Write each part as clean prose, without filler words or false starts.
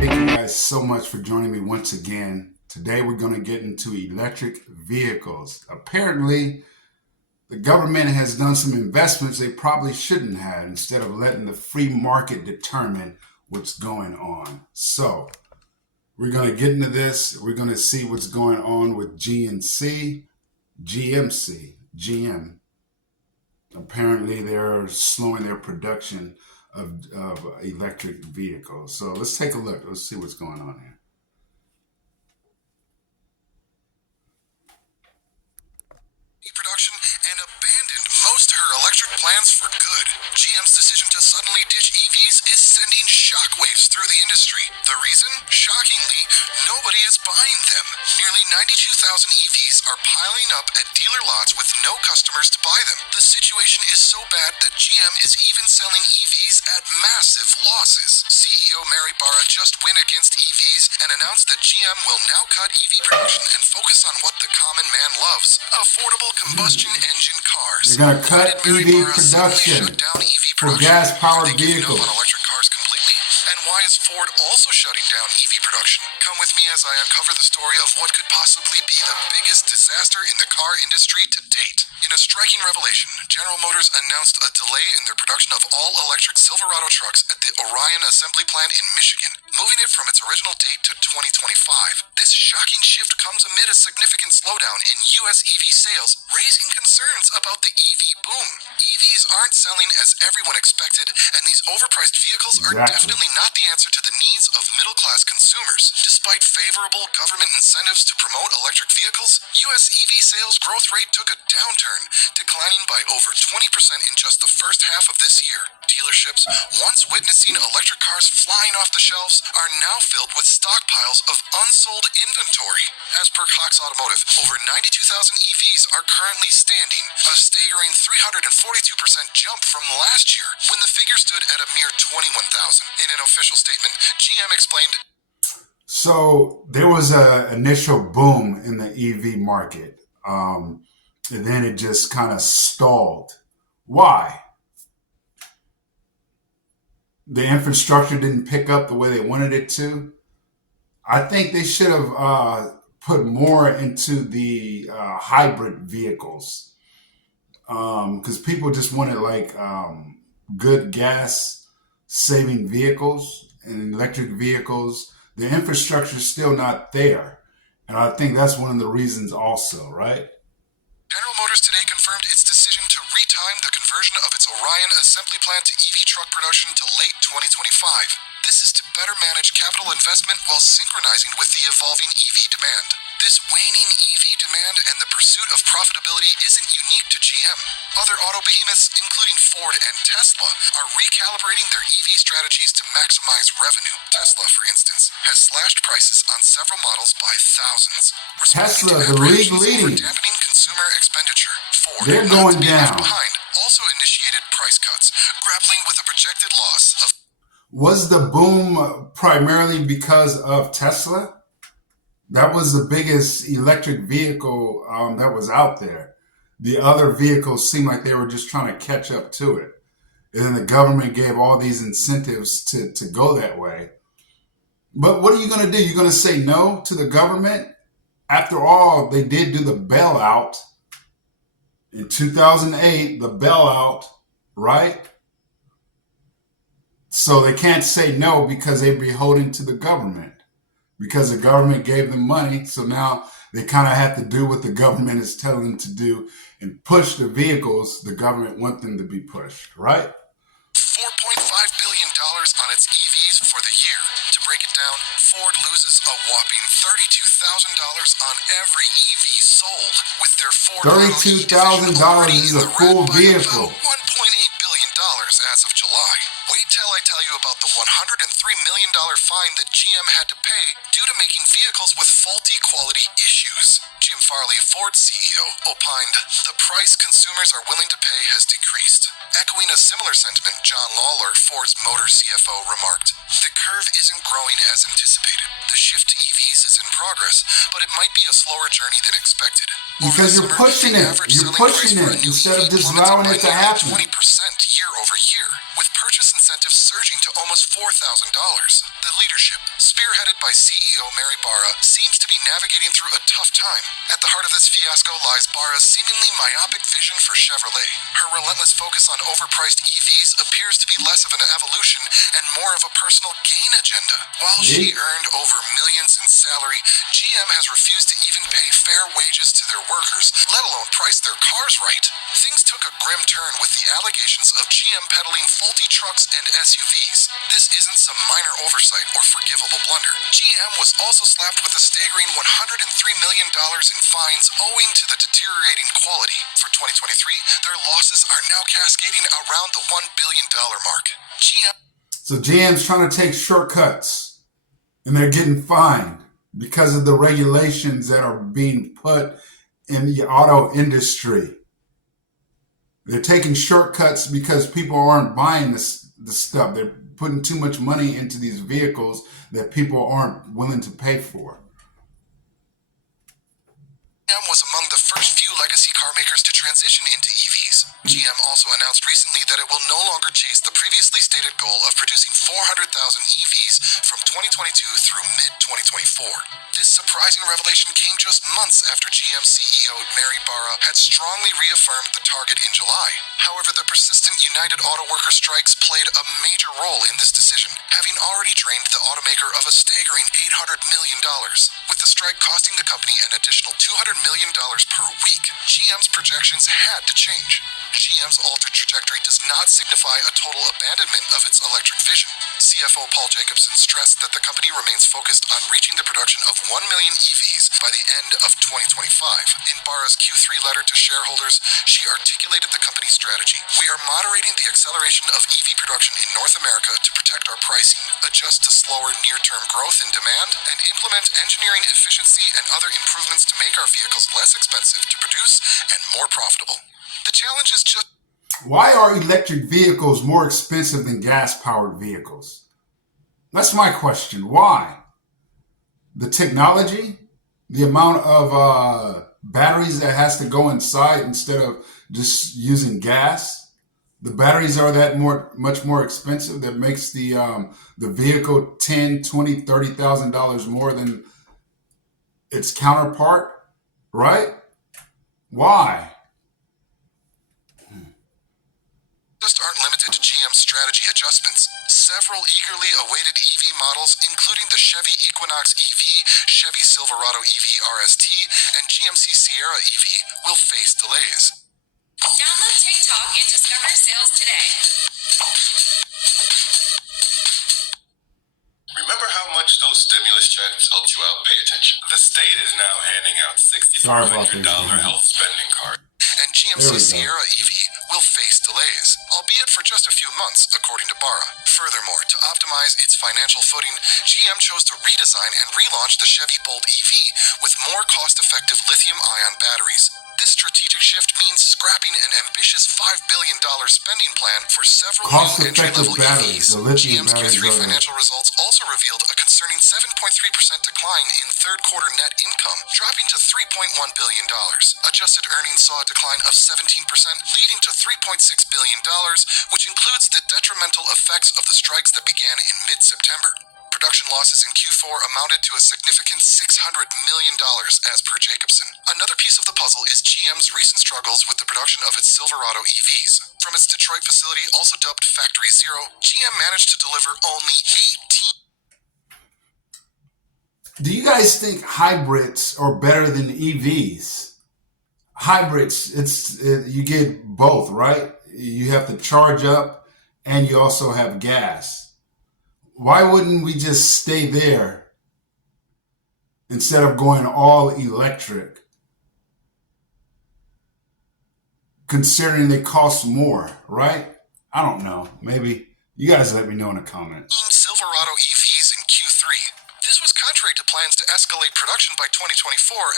Thank you guys so much for joining me once again. Today we're going to get into electric vehicles. Apparently, the government has done some investments they probably shouldn't have instead of letting the free market determine what's going on. So, we're going to get into this. We're going to see what's going on with GM. Apparently, they're slowing their production of electric vehicles. So let's take a look. Let's see what's going on here. Production and abandoned most of her electric plans for good. GM's decision to suddenly ditch EVs is sending shockwaves through the industry. The reason? Shockingly, nobody is buying them. Nearly 92,000 EVs are piling up at dealer lots with no customers to buy them. The situation is so bad that GM is even selling EVs at massive losses. CEO Mary Barra just went against EVs and announced that GM will now cut EV production and focus on what the common man loves: affordable combustion engine cars. They're going to cut Mary EV Barra production shut down EV for production. gas-powered Are they giving up vehicles. on electric cars completely? And why is Ford also shutting down EV production? Come with me as I uncover the story of what could possibly be the biggest disaster in the car industry to date. In a striking revelation, General Motors announced a delay in their production of all-electric Silverado trucks at the Orion Assembly Plant in Michigan, moving it from its original date to 2025. This shocking shift comes amid a significant slowdown in U.S. EV sales, raising concerns about the EV boom. EVs aren't selling as everyone expected, and these overpriced vehicles are definitely not the answer to the needs of middle-class consumers. Despite favorable government incentives to promote electric vehicles, U.S. EV sales growth rate took a downturn, declining by over 20% in just the first half of this year. Dealerships, once witnessing electric cars flying off the shelves, are now filled with stockpiles of unsold inventory. As per Cox Automotive, over 92,000 EVs are currently standing, a staggering 342% jump from last year, when the figure stood at a mere 21,000. In an official statement, GM explained, So there was an initial boom in the EV market, and then it just kind of stalled. Why? The infrastructure didn't pick up the way they wanted it to. I think they should have put more into the hybrid vehicles, because people just wanted good gas saving vehicles and electric vehicles. The infrastructure is still not there. And I think that's one of the reasons also, right? General Motors today confirmed its decision to retime the conversion of its Orion assembly plant to EV truck production to late 2025. This is to better manage capital investment while synchronizing with the evolving EV demand. This waning EV demand and the pursuit of profitability isn't unique to GM. Other auto behemoths, including Ford and Tesla, are recalibrating their EV strategies to maximize revenue. Tesla, for instance, has slashed prices on several models by thousands. Tesla, the leading. Dampening consumer expenditure. Ford, They're not going to be left down. behind, also initiated price cuts, grappling with a projected loss of. Was the boom primarily because of Tesla? That was the biggest electric vehicle that was out there. The other vehicles seemed like they were just trying to catch up to it. And then the government gave all these incentives to go that way. But what are you going to do? You're going to say no to the government? After all, they did do the bailout in 2008, the bailout, right? So they can't say no because they're beholden to the government, because the government gave them money. So now they kind of have to do what the government is telling them to do and push the vehicles the government want them to be pushed, right? $4.5 billion on its EVs for the year. To break it down, Ford loses a whopping $32,000 on every EV sold, with their Ford Model E division already $32,000 is in a the full red by vehicle. about $1.8 billion as of July. Wait till I tell you about the $103 million fine that GM had to pay due to making vehicles with faulty quality issues. Jim Farley, Ford's CEO, opined, the price consumers are willing to pay has decreased. Echoing a similar sentiment, John Lawler, Ford's motor CFO, remarked, the curve isn't growing as anticipated. The shift to EVs is in progress, but it might be a slower journey than expected. Over Because the you're summer, pushing the it. average You're selling price pushing for a it new instead EV of just plummeted allowing by it to nearly happen. 20% year over year, with purchase incentives surging to almost $4,000. The leadership, spearheaded by CEO Mary Barra, seems to be navigating through a tough time. At the heart of this fiasco lies Barra's seemingly myopic vision for Chevrolet. Her relentless focus on overpriced EVs appears to be less of an evolution and more of a personal gain agenda. While she earned over millions in salary, GM has refused to even pay fair wages to their workers, let alone price their cars right. Things took a grim turn with the allegations of GM peddling faulty trucks and SUVs. This isn't some minor oversight or forgivable blunder. GM was also slapped with a staggering $103 million in fines owing to the deteriorating quality. For 2023, their losses are now cascading around the $1 billion mark. GM. So GM's trying to take shortcuts, and they're getting fined because of the regulations that are being put in the auto industry. They're taking shortcuts because people aren't buying the stuff. They're putting too much money into these vehicles that people aren't willing to pay for. GM was among the first few legacy car makers to transition into EVs. GM also announced recently that it will no longer chase the previously stated goal of producing 400,000 EVs from 2022 through mid-2024. This surprising revelation came just months after GM CEO Mary Barra had strongly reaffirmed the target in July. However, the persistent United Auto Workers strikes played a major role in this decision, having already drained the automaker of a staggering $800 million. With the strike costing the company an additional $200 million per week, GM's projections had to change. GM's altered trajectory does not signify a total abandonment of its electric vision. CFO Paul Jacobson stressed that the company remains focused on reaching the production of 1 million EVs by the end of 2025. In Barra's Q3 letter to shareholders, she articulated the company's strategy. We are moderating the acceleration of EV production in North America to protect our pricing, adjust to slower near-term growth in demand, and implement engineering efficiency and other improvements to make our vehicles less expensive to produce and more profitable. The challenge is just... Why are electric vehicles more expensive than gas-powered vehicles? That's my question. Why? The technology? The amount of batteries that has to go inside instead of just using gas? The batteries are that much more expensive that makes the vehicle $10,000, $20,000, $30,000 more than its counterpart, right? Why? Just aren't limited to GM's strategy adjustments. Several eagerly awaited EV models, including the Chevy Equinox EV, Chevy Silverado EV RST, and GMC Sierra EV, will face delays. Download TikTok and discover sales today. Remember how much those stimulus checks helped you out? Pay attention. The state is now handing out $6,400 health spending cards. And GMC Sierra EV will face delays, albeit for just a few months, according to Barra. Furthermore, to optimize its financial footing, GM chose to redesign and relaunch the Chevy Bolt EV with more cost-effective lithium-ion batteries. This strategic shift means scrapping an ambitious $5 billion spending plan for several new entry-level EVs. GM's Q3 financial results also revealed a concerning 7.3% decline in third-quarter net income, dropping to $3.1 billion. Adjusted earnings saw a decline of 17%, leading to $3.6 billion, which includes the detrimental effects of the strikes that began in mid-September. Production losses in Q4 amounted to a significant $600 million, as per Jacobson. Another piece of the puzzle is GM's recent struggles with the production of its Silverado EVs. From its Detroit facility, also dubbed Factory Zero, GM managed to deliver only 18. Do you guys think hybrids are better than EVs? Hybrids, you get both, right? You have to charge up and you also have gas. Why wouldn't we just stay there instead of going all electric? Considering they cost more, right? I don't know. Maybe you guys let me know in the comments. Silverado EVs in Q3. This was contrary to plans to escalate production by 2024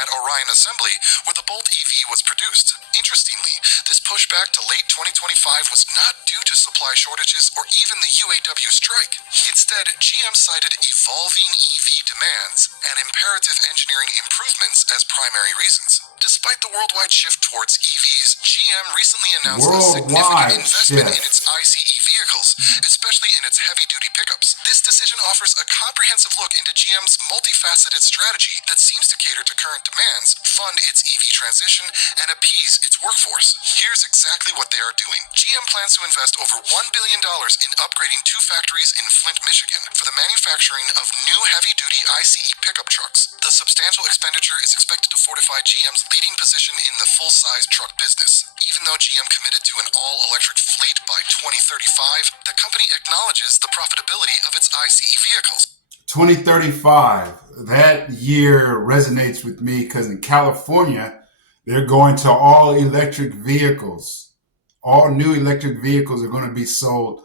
at Orion Assembly, where the Bolt EV was produced. Interestingly, this pushback to late 2025 was not due to supply shortages or even the UAW strike. Instead, GM cited evolving EV demands and imperative engineering improvements as primary reasons. Despite the worldwide shift towards EVs, GM recently announced a significant investment in its ICE vehicles, especially in its heavy-duty pickups. This decision offers a comprehensive look into GM's multifaceted strategy that seems to cater to current demands, fund its EV transition, and appease its workforce. Here's exactly what they are doing. GM plans to invest over $1 billion in upgrading 2 factories in Flint, Michigan for the manufacturing of new heavy-duty ICE pickup trucks. The substantial expenditure is expected to fortify GM's leading position in the full-size truck business. Even though GM committed to an all-electric fleet by 2035, the company acknowledges the profitability of its ICE vehicles. 2035, that year resonates with me because in California, they're going to all electric vehicles. All new electric vehicles are going to be sold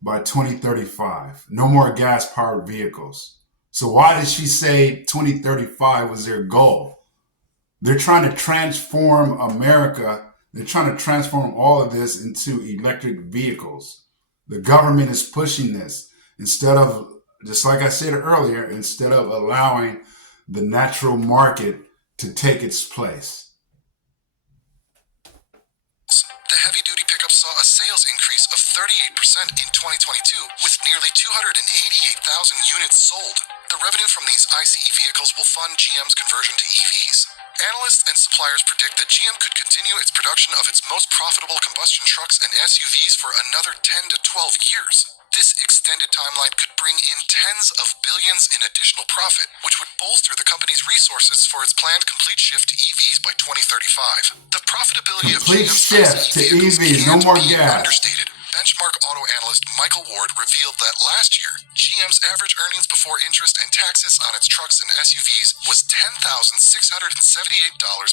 by 2035. No more gas-powered vehicles. So why did she say 2035 was their goal? They're trying to transform America. They're trying to transform all of this into electric vehicles. The government is pushing this instead of, just like I said earlier, instead of allowing the natural market to take its place. The heavy-duty pickup saw a sales increase of 38% in 2022, with nearly 288,000 units sold. The revenue from these ICE vehicles will fund GM's conversion to EVs. Analysts and suppliers predict that GM could continue its production of its most profitable combustion trucks and SUVs for another 10 to 12 years. This extended timeline could bring in tens of billions in additional profit, which would bolster the company's resources for its planned complete shift to EVs by 2035. The profitability of GM's shift to vehicles EVs, no can't more be gas. understated. Benchmark auto analyst Michael Ward revealed that last year, GM's average earnings before interest and taxes on its trucks and SUVs was $10,678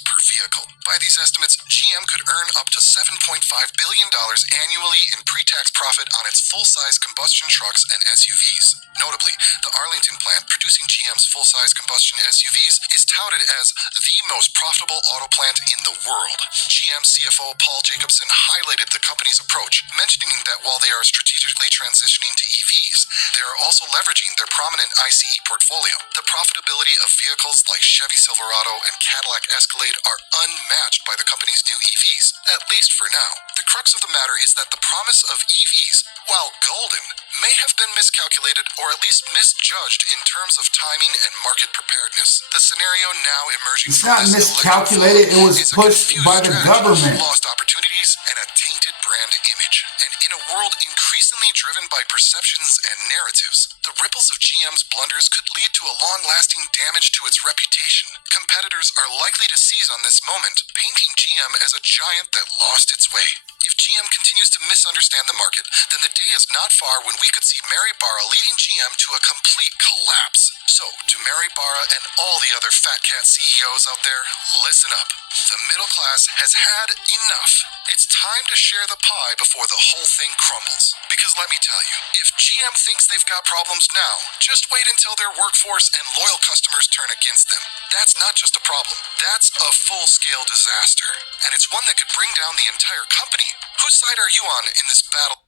per vehicle. By these estimates, GM could earn up to $7.5 billion annually in pre-tax profit on its full-size combustion trucks and SUVs. Notably, the Arlington plant producing GM's full-size combustion SUVs is touted as the most profitable auto plant in the world. GM CFO Paul Jacobson highlighted the company's approach, mentioning that while they are strategically transitioning to EVs, they are also leveraging their prominent ICE portfolio. The profitability of vehicles like Chevy Silverado and Cadillac Escalade are unmatched by the company's new EVs, at least for now. The crux of the matter is that the promise of EVs, while golden, may have been miscalculated or at least misjudged in terms of timing and market preparedness. The scenario now emerging It's from not this miscalculated. It was is a pushed confused by the strategy, government. lost opportunities, and a tainted brand image. And in a world increasingly driven by perceptions and narratives, the ripples of GM's blunders could lead to a long-lasting damage to its reputation. Competitors are likely to seize on this moment, painting GM as a giant that lost its way. If GM continues to misunderstand the market, then the day is not far when we could see Mary Barra leading GM to a complete collapse. So, to Mary Barra and all the other fat cat CEOs out there, listen up. The middle class has had enough. It's time to share the pie before the whole thing crumbles. Because let me tell you, if GM thinks they've got problems now, just wait until their workforce and loyal customers turn against them. That's not just a problem. That's a full-scale disaster. And it's one that could bring down the entire company. Whose side are you on in this battle?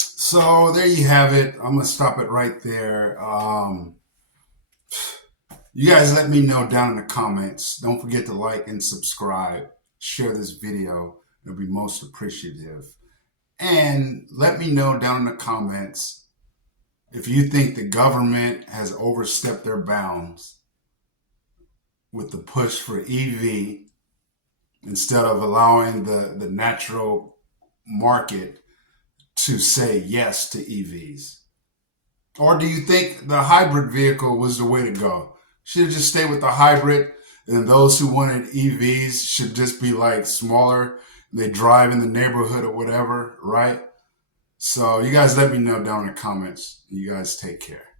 So there you have it. I'm going to stop it right there. You guys let me know down in the comments. Don't forget to like and subscribe. Share this video. It'll be most appreciative. And let me know down in the comments if you think the government has overstepped their bounds with the push for EV instead of allowing the natural market to say yes to EVs. Or do you think the hybrid vehicle was the way to go? Should have just stayed with the hybrid, and those who wanted EVs should just be like smaller. They drive in the neighborhood or whatever, right? So you guys let me know down in the comments. You guys take care.